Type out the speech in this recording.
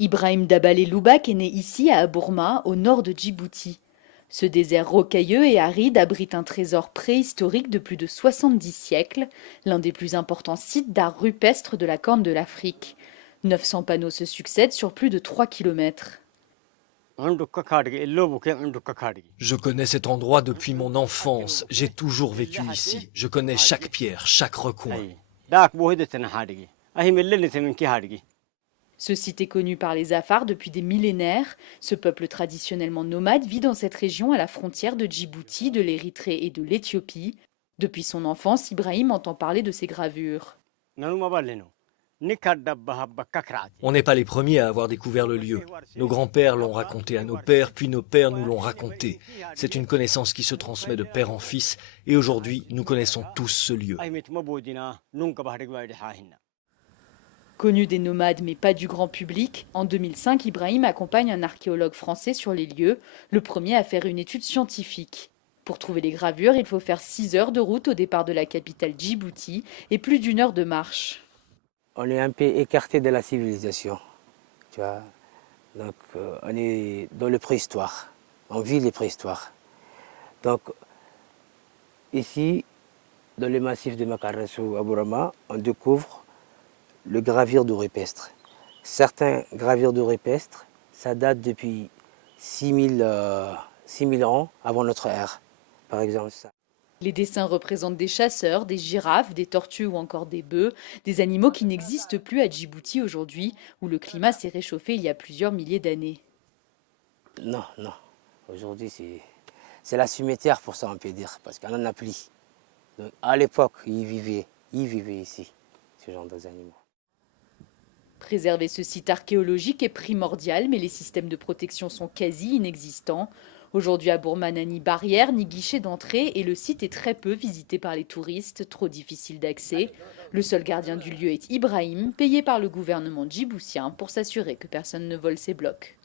Ibrahim Dabalé Loubak est né ici à Abourma, au nord de Djibouti. Ce désert rocailleux et aride abrite un trésor préhistorique de plus de 70 siècles, l'un des plus importants sites d'art rupestre de la Corne de l'Afrique. 900 panneaux se succèdent sur plus de 3 kilomètres. Je connais cet endroit depuis mon enfance. J'ai toujours vécu ici. Je connais chaque pierre, chaque recoin. Ce site est connu par les Afars depuis des millénaires. Ce peuple traditionnellement nomade vit dans cette région à la frontière de Djibouti, de l'Érythrée et de l'Éthiopie. Depuis son enfance, Ibrahim entend parler de ces gravures. On n'est pas les premiers à avoir découvert le lieu. Nos grands-pères l'ont raconté à nos pères, puis nos pères nous l'ont raconté. C'est une connaissance qui se transmet de père en fils, et aujourd'hui, nous connaissons tous ce lieu. Connu des nomades mais pas du grand public, en 2005, Ibrahim accompagne un archéologue français sur les lieux, le premier à faire une étude scientifique. Pour trouver les gravures, il faut faire 6 heures de route au départ de la capitale Djibouti et plus d'1 heure de marche. On est un peu écarté de la civilisation, tu vois. Donc on est dans le préhistoire, on vit les préhistoires. Donc ici, dans les massifs de Makarassou à Bourama, on découvre le gravure de rupestre. Certains gravures de rupestre, ça date depuis 6000 ans avant notre ère, par exemple. Ça. Les dessins représentent des chasseurs, des girafes, des tortues ou encore des bœufs, des animaux qui n'existent plus à Djibouti aujourd'hui, où le climat s'est réchauffé il y a plusieurs milliers d'années. Non, non. Aujourd'hui, c'est la cimetière pour ça, on peut dire, parce qu'on n'en a plus. Donc, à l'époque, ils vivaient ici, ce genre d'animaux. Préserver ce site archéologique est primordial, mais les systèmes de protection sont quasi inexistants. Aujourd'hui, à Bourma, n'a ni barrière ni guichet d'entrée et le site est très peu visité par les touristes, trop difficile d'accès. Le seul gardien du lieu est Ibrahim, payé par le gouvernement djiboutien pour s'assurer que personne ne vole ses blocs.